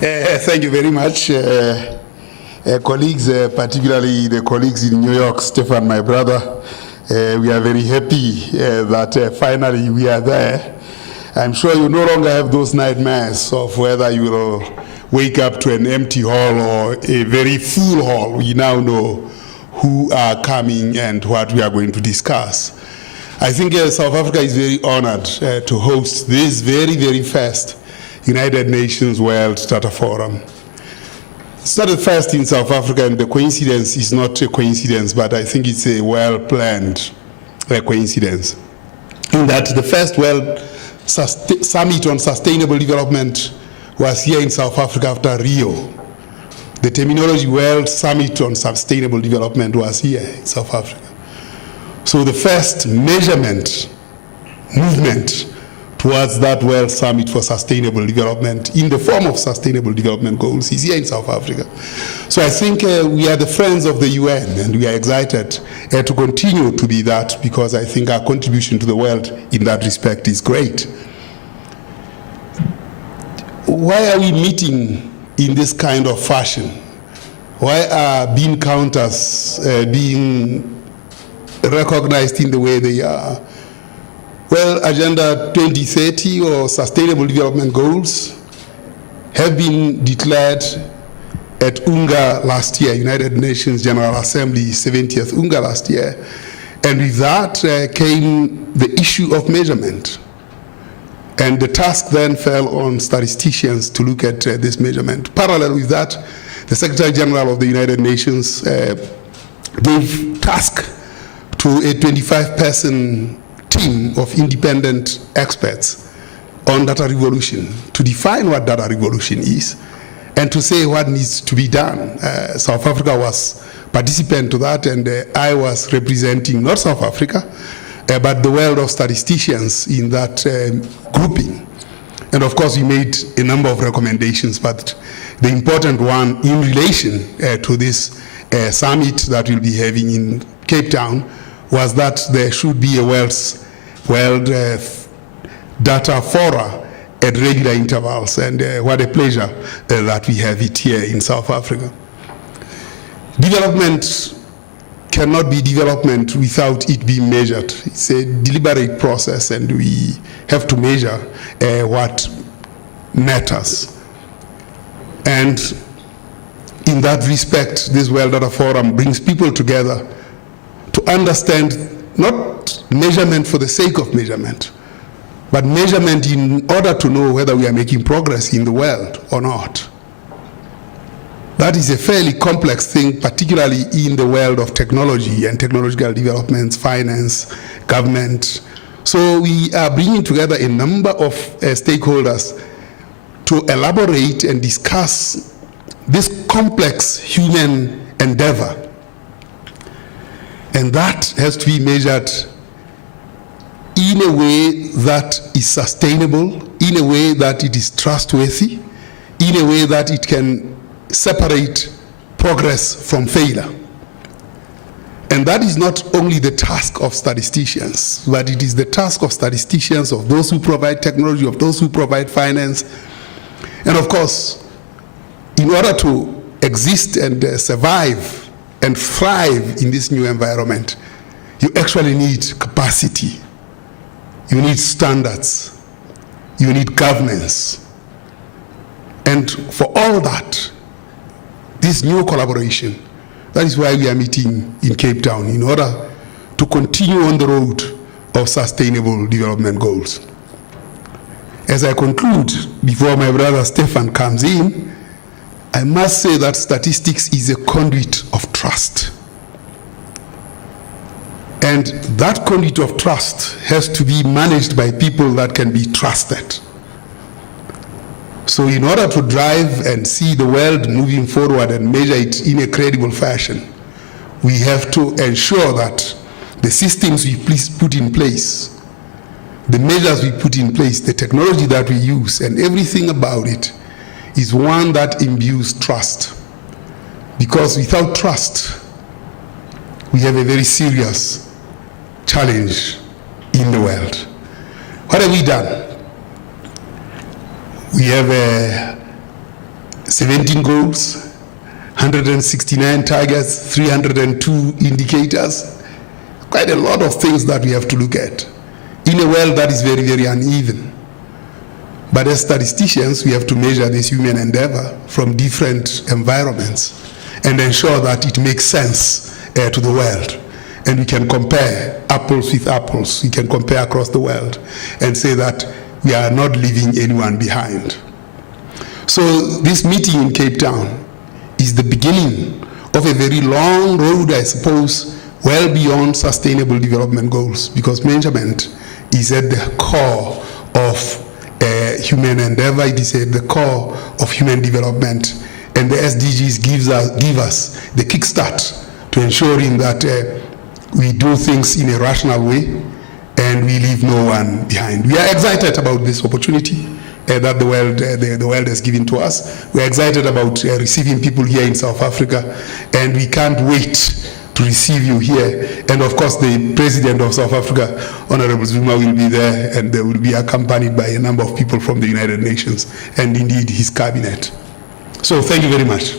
Thank you very much. Colleagues, particularly the colleagues in New York, Stefan, my brother, we are very happy that finally we are there. I'm sure you no longer have those nightmares of whether you will wake up to an empty hall or a very full hall. We now know who are coming and what we are going to discuss. I think South Africa is very honored to host this very, very first United Nations World Data Forum. It started first in South Africa, and the coincidence is not a coincidence, but I think it's a well-planned coincidence. In that the first World Summit on Sustainable Development was here in South Africa after Rio. The terminology World Summit on Sustainable Development was here in South Africa. So the first measurement movement towards that World Summit for Sustainable Development in the form of Sustainable Development Goals is here in South Africa. So I think we are the friends of the UN, and we are excited to continue to be that, because I think our contribution to the world in that respect is great. Why are we meeting in this kind of fashion? Why are bean counters being recognized in the way they are? Well, Agenda 2030 or Sustainable Development Goals have been declared at UNGA last year, United Nations General Assembly 70th UNGA last year. And with that came the issue of measurement. And the task then fell on statisticians to look at this measurement. Parallel with that, the Secretary General of the United Nations gave task to a 25-person team of independent experts on data revolution to define what data revolution is and to say what needs to be done. South Africa was participant to that, and I was representing not South Africa, but the world of statisticians in that grouping. And of course, we made a number of recommendations, but the important one in relation to this summit that we'll be having in Cape Town was that there should be a world data fora at regular intervals, and what a pleasure that we have it here in South Africa. Development cannot be development without it being measured. It's a deliberate process, and we have to measure what matters. And in that respect, this World Data Forum brings people together to understand not measurement for the sake of measurement, but measurement in order to know whether we are making progress in the world or not. That is a fairly complex thing, particularly in the world of technology and technological developments, finance, government. So we are bringing together a number of stakeholders to elaborate and discuss this complex human endeavor. And that has to be measured in a way that is sustainable, in a way that it is trustworthy, in a way that it can separate progress from failure. And that is not only the task of statisticians, but it is the task of statisticians, of those who provide technology, of those who provide finance. And of course, in order to exist and survive and thrive in this new environment, you actually need capacity. You need standards. You need governance. And for all that, this new collaboration, that is why we are meeting in Cape Town, in order to continue on the road of sustainable development goals. As I conclude, before my brother Stefan comes in, I must say that statistics is a conduit of trust. And that conduit of trust has to be managed by people that can be trusted. So in order to drive and see the world moving forward and measure it in a credible fashion, we have to ensure that the systems we put in place, the measures we put in place, the technology that we use, and everything about it is one that imbues trust. Because without trust, we have a very serious challenge in the world. What have we done? We have 17 goals, 169 targets, 302 indicators. Quite a lot of things that we have to look at in a world that is very, very uneven. But as statisticians, we have to measure this human endeavor from different environments and ensure that it makes sense to the world. And we can compare apples with apples. We can compare across the world and say that we are not leaving anyone behind. So this meeting in Cape Town is the beginning of a very long road, I suppose, well beyond sustainable development goals, because measurement is at the core of human endeavor. It is at the core of human development, and the SDGs give us the kickstart to ensuring that we do things in a rational way and we leave no one behind. We are excited about this opportunity that the world has given to us. We are excited about receiving people here in South Africa, and we can't wait to receive you here. And of course, the President of South Africa, Honorable Zuma, will be there, and they will be accompanied by a number of people from the United Nations, and indeed his cabinet. So thank you very much.